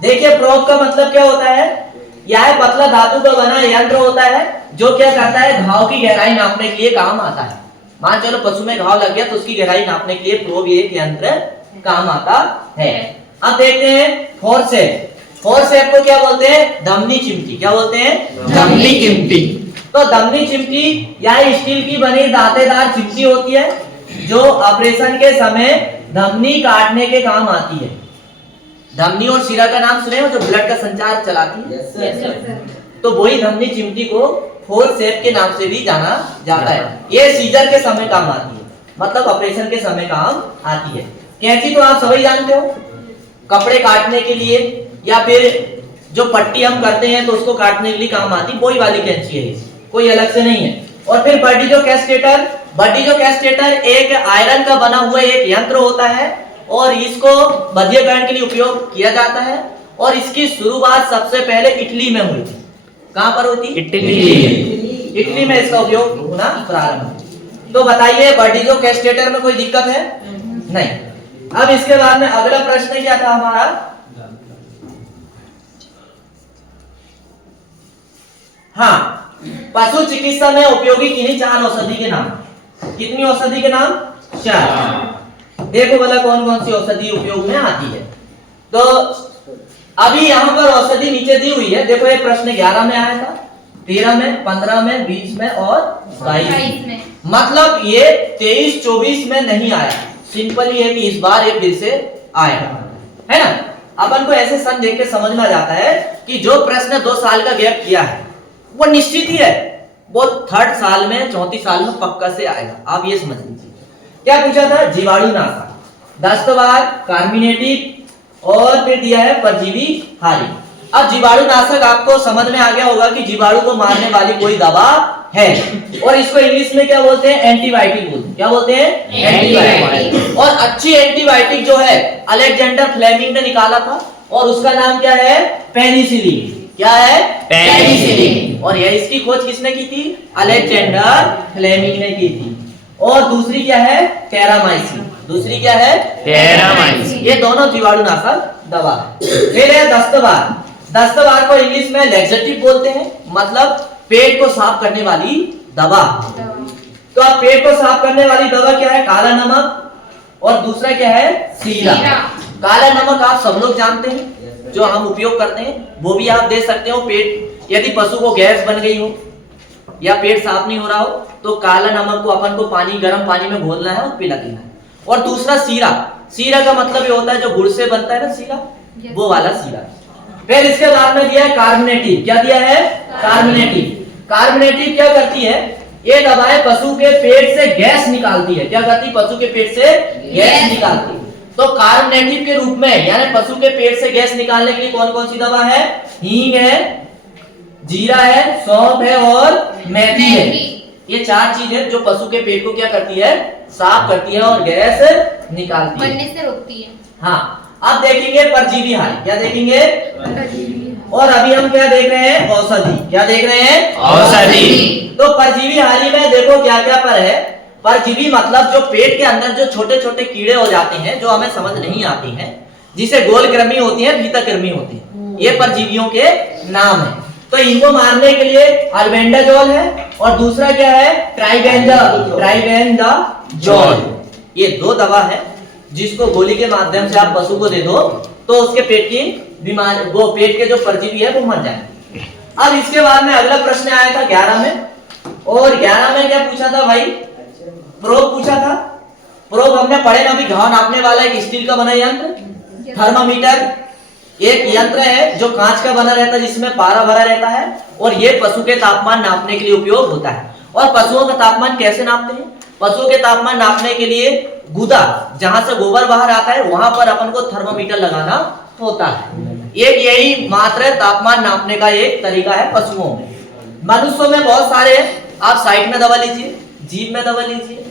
देखिए प्रोब का मतलब क्या होता है, यह पतला धातु का बना यंत्र होता है जो क्या करता है, घाव की गहराई नापने के लिए काम आता है। मान चलो पशु में घाव लग गया तो उसकी गहराई नापने के लिए प्रोब एक यंत्र काम आता है। अब देखते हैं फोर्सेप। फोर्सेप को क्या बोलते हैं, धमनी चिमटी। क्या बोलते हैं, धमनी चिमटी। तो धमनी चिमटी यह स्टील की बनी दांतेदार चिमटी होती है जो ऑपरेशन के समय धमनी काटने के काम आती है। धमनी और शिरा का नाम सुने हो, जो ब्लड का संचार चलाती है। yes, तो वही धमनी चिमटी को फोर्सेप के नाम से भी जाना जाता है। ये सीजर के समय काम आती है, मतलब ऑपरेशन के समय काम आती है। कैंची तो आप सभी जानते हो, कपड़े काटने के लिए या फिर जो पट्टी हम करते हैं तो उसको काटने के लिए काम आती, वही वाली कैंची है, कोई अलग से नहीं है। और फिर बर्डिजो कैस्टेटर। बर्डिजो कैस्टेटर एक आयरन का बना हुआ एक यंत्र होता है और इसको बधियाकरण के लिए उपयोग किया जाता है। और इसकी शुरुआत सबसे पहले इटली में हुई थी। कहां पर होती, इटली में इसका उपयोग होना प्रारंभ हुआ। तो बताइए बर्डिजो कैस्टेटर में कोई दिक्कत है? नहीं। अब इसके बाद में अगला प्रश्न क्या था हमारा, हाँ, पशु चिकित्सा में उपयोगी किन्हीं 4 औषधि के नाम। कितनी औषधि के नाम? 4। देखो भला कौन कौन सी औषधि उपयोग में आती है। तो अभी यहाँ पर औषधि नीचे दी हुई है। देखो ये प्रश्न 11 में आया था, 13 में, 15 में, 20 में और 22 में। मतलब ये 23, 24 में नहीं आया। सिंपल ये है कि इस बार ये फिर से आएगा, है ना। अपन को ऐसे सन देख के समझ में आ जाता है कि जो प्रश्न 2 साल का गैप किया है वो निश्चित ही है, वो 3rd साल में, 4थी साल में पक्का से आएगा। आप ये समझ लीजिए। क्या पूछा था, जीवाणुनाशक, दस्तवार, कार्मिनेटिक और फिर दिया है परजीवी हारी। अब जीवाणुनाशक आपको समझ में आ गया होगा कि जीवाणु को मारने वाली कोई दवा है और इसको इंग्लिश में क्या बोलते हैं, एंटीबायोटिक बोलते हैं। क्या बोलते हैं, एंटीबायोटिक। और अच्छी एंटीबायोटिक जो है अलेक्जेंडर फ्लेमिंग ने निकाला था और उसका नाम क्या है, पेनिसिलिन। क्या है, पेनिसिलिन। और यह इसकी खोज किसने की थी, अलेक्जेंडर फ्लेमिंग ने की थी। और दूसरी क्या है, टेरामाइसिन। दूसरी क्या है, टेरामाइसिन। ये दोनों जीवाणुनाशक दवा है। फिर है दस्तवार। दस्तवार को इंग्लिश में लैक्सेटिव बोलते हैं, मतलब पेट को साफ करने वाली दवा। तो अब पेट को साफ करने वाली दवा क्या है, काला नमक। और दूसरा क्या है, सीरा। काला नमक आप सब लोग जानते हैं, जो हम उपयोग करते हैं, वो भी आप दे सकते हो। पेट यदि पशु को गैस बन गई हो या पेट साफ नहीं हो रहा हो तो काला नमक को अपन को पानी, गर्म पानी में घोलना है और पिला देना है। और दूसरा सीरा। सीरा का मतलब ये होता है जो गुड़ से बनता है ना सीरा, वो वाला सीरा। फिर इसके बाद में दिया है कार्मिनेटिव। क्या दिया है, कार्मिनेटिव। कार्मिनेटिव क्या करती है, ये दवाएं पशु के पेट से गैस निकालती है। क्या करती है, पशु के पेट से गैस निकालती है। तो कार्मिनेटिव के रूप में, यानी पशु के पेट से गैस निकालने के लिए कौन कौन सी दवा है, हींग है, जीरा है, सौंफ है और मेथी है। ये 4 चीज है जो पशु के पेट को क्या करती है, साफ करती है और गैस निकालती है, बनने से रोकती है। हाँ, अब देखेंगे परजीवी हारी। क्या देखेंगे, और अभी हम क्या देख रहे हैं, औषधि। क्या देख रहे हैं, औषधि। तो परजीवी हारी में देखो क्या क्या पर है। परजीवी मतलब जो पेट के अंदर जो छोटे छोटे कीड़े हो जाते हैं जो हमें समझ नहीं आती हैं, जिसे गोल कृमि होती है, भीतर कृमि होती है, ये परजीवियों के नाम है। तो इनको मारने के लिए अल्बेंडाजोल है और दूसरा क्या है, ट्राइबेंडाजोल। ये 2 दवा है जिसको गोली के माध्यम से आप पशु को दे दो तो उसके पेट की बीमारी, वो पेट के जो परजीवी है वो मर जाएंगे। अब इसके बाद में अगला प्रश्न आया था 11 में, और 11 में क्या पूछा था भाई, प्रोब पूछा था। प्रोब हमने पढ़े ना, अभी घाव नापने वाला एक स्टील का बना यंत्र। थर्मामीटर एक यंत्र है जो कांच का बना रहता है जिसमें पारा भरा रहता है और ये पशु के तापमान नापने के लिए उपयोग होता है। और पशुओं का तापमान कैसे नापते हैं, पशुओं के तापमान नापने के लिए गुदा, जहां से गोबर बाहर आता है वहां पर अपन को थर्मामीटर लगाना होता है। एक यही मात्र तापमान नापने का एक तरीका है पशुओं में। मनुष्यों में बहुत सारे हैं, आप साइड में दबा लीजिए, जीभ में दबा लीजिए,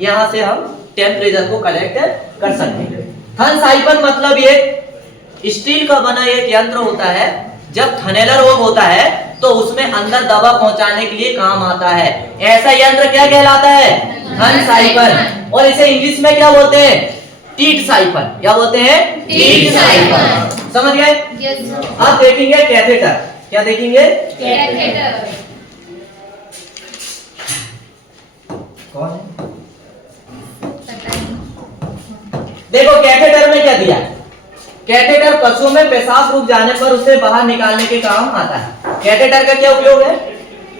यहाँ से हम टेम्परेचर को कलेक्ट कर सकते हैं। थन साइफन मतलब ये स्टील का बना एक यंत्र होता है, जब थनैला रोग होता है तो उसमें अंदर दवा पहुंचाने के लिए काम आता है। ऐसा यंत्र क्या कहलाता है, थन साइफन। और इसे इंग्लिश में क्या बोलते हैं, टीट साइफन। क्या बोलते हैं, टीट साइफन। समझ गए? Yes sir. अब देखेंगे कैथेटर। क्या देखेंगे? कैथेटर। कौन है? पता नहीं। देखो कैथेटर में क्या दिया है? कैथेटर पशुओं में पेशाब रुक जाने पर उसे बाहर निकालने के काम आता है। कैथेटर का क्या उपयोग है?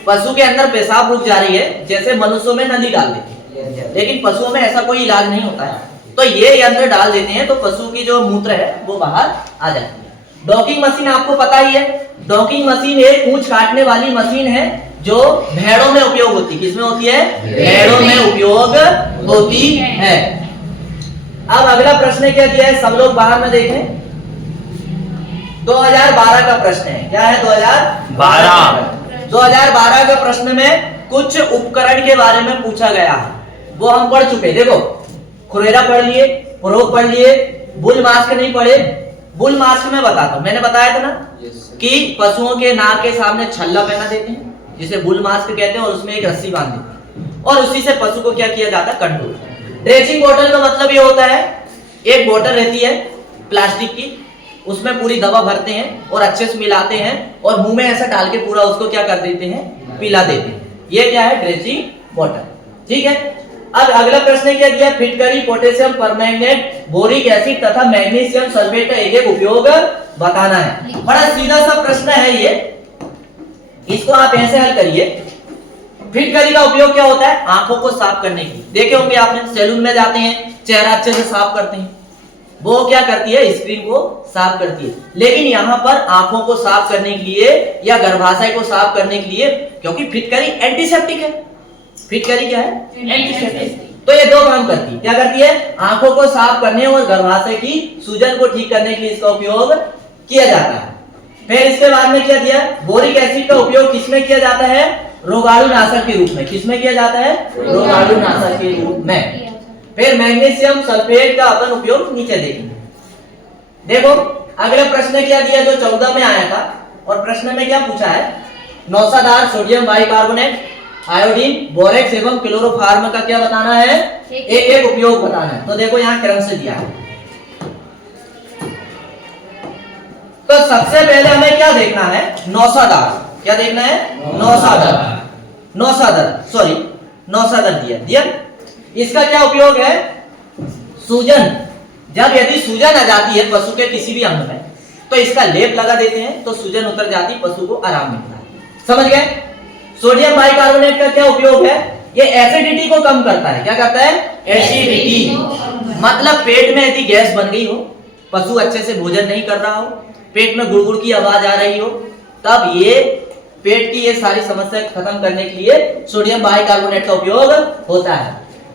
पशु के अंदर पेशाब रुक जा रही है, जैसे मनुष्यों में नली डाल देते हैं, लेकिन पशुओं में ऐसा कोई इलाज नहीं होता है, तो ये यंत्र डाल देते हैं तो पशु की जो मूत्र है वो बाहर आ जाती है। डॉकिंग मशीन आपको पता ही है। डॉकिंग मशीन एक पूंछ काटने वाली मशीन है जो भेड़ों में उपयोग होती है। किसमें होती है? भेड़ों में उपयोग होती है। अब अगला प्रश्न क्या दिया है? सब लोग बाहर में देखें। 2012 का प्रश्न है। क्या है? 2012 के प्रश्न में कुछ उपकरण के बारे में पूछा गया है, वो हम पढ़ चुके। देखो खुरेरा पढ़ लिए, प्रोग पढ़ लिए, बुल मास्क नहीं पढ़े। बुल मास्क में बताता हूं, मैंने बताया था ना कि पशुओं के नाक के सामने छल्ला पहना देते हैं जिसे बुल मास्क कहते हैं, और उसमें एक रस्सी बांध देते हैं और उसी से पशु को क्या किया जाता है? कंट्रोल। ड्रेसिंग बोतल का मतलब ये होता है, एक बोतल रहती है प्लास्टिक की, उसमें पूरी दवा भरते हैं और अच्छे से मिलाते हैं और मुंह में ऐसा डाल के पूरा उसको क्या कर देते हैं? पिला देते हैं। ये क्या है? ड्रेसिंग बोतल। ठीक है। अब अगला प्रश्न क्या दिया? फिटकरी, पोटेशियम परमैंगनेट, बोरिक एसिड तथा मैग्नीशियम सल्फेट का एक एक उपयोग बताना है। बड़ा सीधा सा प्रश्न है ये, इसको आप ऐसे हल करिए। फिटकरी का उपयोग क्या होता है? आंखों को साफ करने की। देखे होंगे आपने, सैलून में जाते हैं, चेहरा अच्छे से साफ करते हैं, वो क्या करती है? स्क्रीन को साफ करती है। लेकिन यहाँ पर आंखों को साफ करने के लिए या गर्भाशय को साफ करने के लिए, क्योंकि फिटकरी एंटीसेप्टिक है। फिटकरी क्या है? एंटीसेप्टिक। तो ये दो काम करती है। क्या करती है? आंखों को साफ करने और गर्भाशय की सूजन को ठीक करने के लिए इसका उपयोग किया जाता है। फिर इसके बाद में क्या दिया? बोरिक एसिड का उपयोग किसमें किया जाता है? रोगाणुनाशक के रूप में। किसमें किया जाता है? रोगाणुनाशक के रूप में। फिर मैग्नीशियम सल्फेट का अपन उपयोग नीचे देखेंगे। देखो अगला प्रश्न क्या दिया जो 14 में आया था, और प्रश्न में क्या पूछा है? नौसादार, सोडियम बाइकार्बोनेट, आयोडीन, बोरेक्स एवं क्लोरोफार्म का क्या बताना है? एक एक उपयोग बताना है। तो देखो यहाँ क्रम से दिया है। तो सबसे पहले हमें क्या देखना है? नौसादार। क्या देखना है? नौसादर दिया। इसका क्या उपयोग है? सूजन, जब यदि सूजन आ जाती है पशु के किसी भी अंग में, तो इसका लेप लगा देते हैं तो सूजन उतर जाती, पशु को आराम मिलता है। समझ गए? सोडियम बाइकार्बोनेट का क्या उपयोग है? ये एसिडिटी को कम करता है। क्या करता है? एसिडिटी। मतलब पेट में यदि गैस बन गई हो, पशु अच्छे से भोजन नहीं कर रहा हो, पेट में गुड़गुड़ की आवाज आ रही हो, तब ये पेट की ये सारी समस्या खत्म करने के लिए सोडियम बाइकार्बोनेट का उपयोग होता है।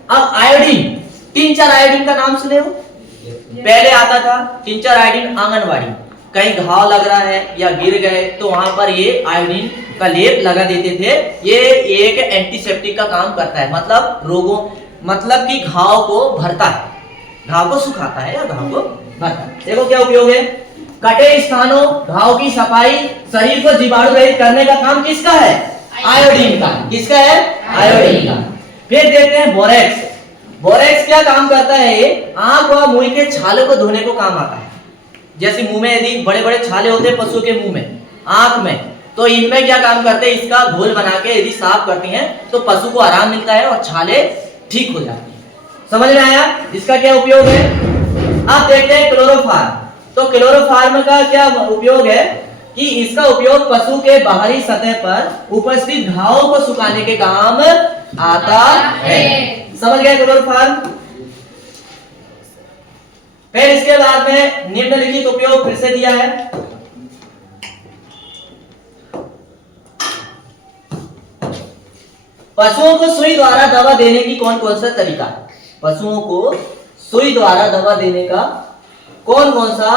अब आयोडीन, टिंचर आयोडीन का नाम सुने हो? पहले आता था टिंचर आयोडीन आंगनवाड़ी, कहीं घाव लग रहा है या गिर गए तो वहां पर ये आयोडीन का लेप लगा देते थे। ये एक एंटीसेप्टिक का काम करता है, मतलब रोगों, मतलब कि घाव को भरता है, घाव को सुखाता है या घाव को भरता है। देखो क्या उपयोग है? कटे स्थानों, घाव की सफाई, शरीर को जीवाणु रहित करने का काम किसका है? आयोडीन का। किसका है? आयोडीन का। फिर देखते हैं बोरेक्स। बोरेक्स क्या काम करता है? ये आंख व मुंह के छाले को धोने को काम आता है। जैसे मुंह में यदि बड़े बड़े छाले होते हैं पशु के मुंह में, आंख में, तो इनमें क्या काम करते हैं? इसका घोल बना के यदि साफ करते हैं तो पशु को आराम मिलता है और छाले ठीक हो जाते हैं। समझ में आया इसका क्या उपयोग है? अब देखते हैं क्लोरोफार्म। तो क्लोरोफार्म का क्या उपयोग है कि इसका उपयोग पशु के बाहरी सतह पर उपस्थित घावों को सुखाने के काम आता है। समझ गए क्लोरोफार्म? फिर इसके बाद में निम्नलिखित उपयोग फिर से दिया है। पशुओं को सुई द्वारा दवा देने की कौन कौन सा तरीका है? पशुओं को सुई द्वारा दवा देने का कौन कौन सा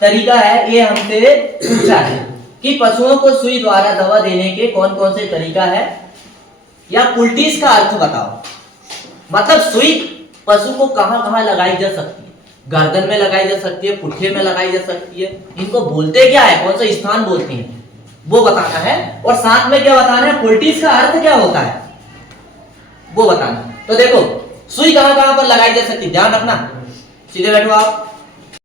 तरीका है, ये हमसे पूछा है कि पशुओं को सुई द्वारा दवा देने के कौन कौन से तरीका है, या पुल्टिस का अर्थ बताओ। मतलब सुई पशु को कहां कहां लगाई जा सकती है? गर्दन में लगाई जा सकती है, पुट्ठे में लगाई जा सकती है। इनको बोलते क्या है, कौन सा स्थान बोलते हैं, वो बताना है। और साथ में क्या बताना है? पुल्टिस का अर्थ क्या होता है वो बताना। तो देखो सुई कहां कहां पर लगाई जा सकती है, ध्यान रखना, सीधे बैठो आप।